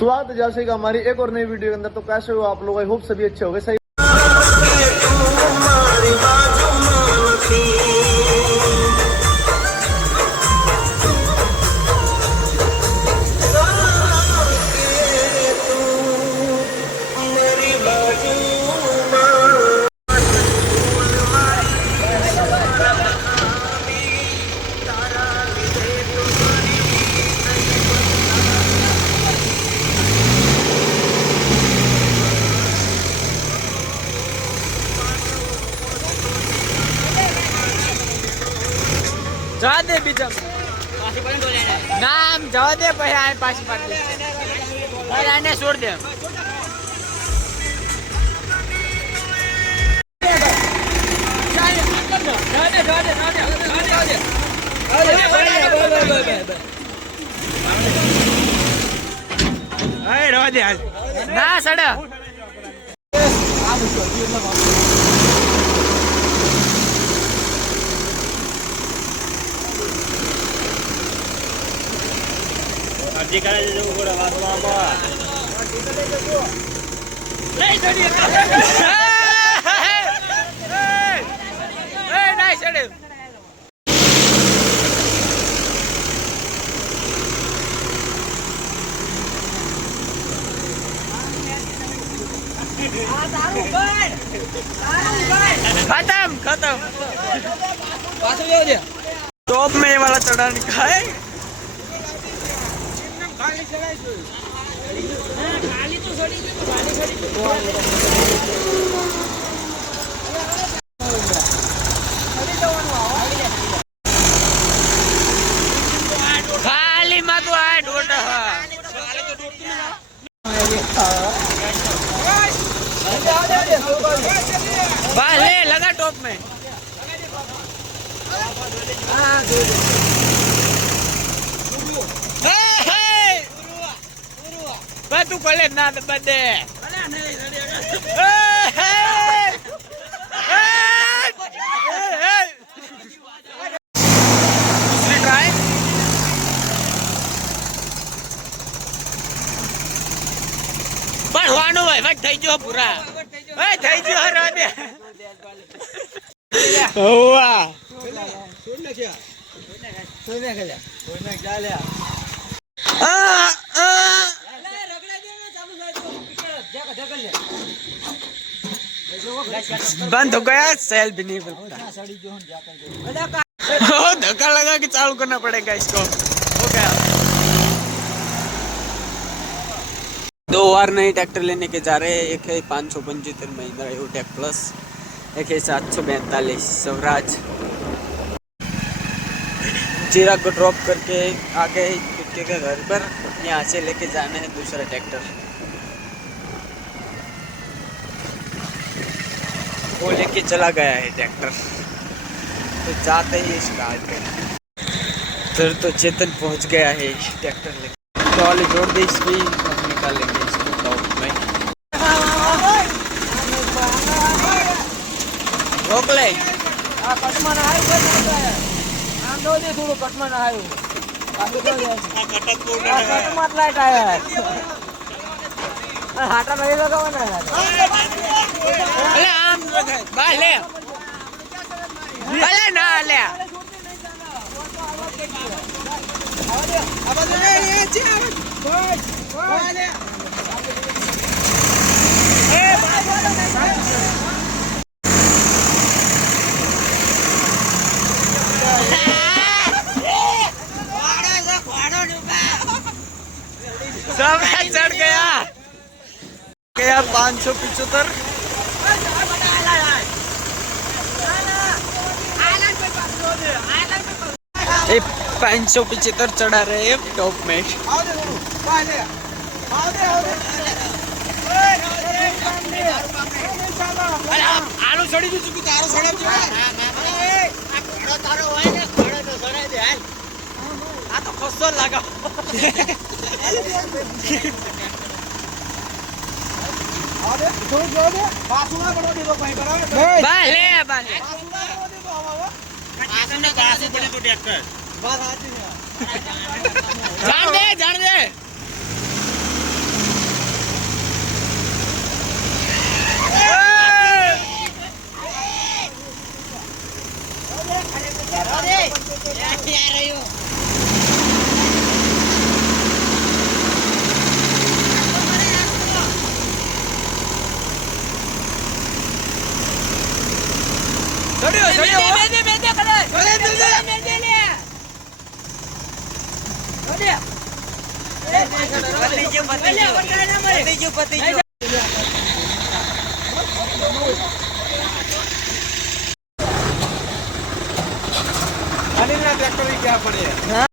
स्वागत है जैसे कि हमारी एक और नई वीडियो के अंदर। तो कैसे हो आप लोग? आई होप सभी अच्छे हो गए। सही જવા દે બીજા નામ જવા દે પછી આ પાછી પાડી દે આને છોડ દે ના સડા અરજી કરે છે જો ગોડા વાસવામાં લઈ જડી એ નાઈ છડે खत्म खत्म टॉप में वाला चढ़ा निकाय खाली मत आए ढोटा ले लगा टॉप में तू पहले ना बदे बढ़वानो भाई भाई થઈ ગયો પૂરા ભાઈ થઈ ગયો હરા દે ઓવા છોડ નાખ્યા કોઈ ના ચાલે बंद हो गया सेल भी नहीं धक्का लगा कि चालू करना पड़ेगा इसको हो गया। 2 बार नए ट्रैक्टर लेने के जा रहे हैं। एक है 575 महिंद्रा एवोटेक प्लस, एक है 742 स्वराज। चिराग को ड्रॉप करके आगे कुत्ते के घर पर यहाँ से लेके जाना है दूसरा ट्रैक्टर। वो लेके चला गया है ट्रैक्टर, तो जाते ही स्टार्ट फिर तो चेतन पहुंच गया है ट्रैक्टर लेके। ट्रॉली जोड़ दी इसकी, अब निकालेंगे इसको टॉप में। रोक ले कटमान हाटा नहीं लगा आम ले ना ले सब चढ़ गया 575 575 चढ़ा रहे हैं टॉप में। आलू चढ़ी चुकी तारो सड़क आ तो खसो लगा जान दे પતિ ગયું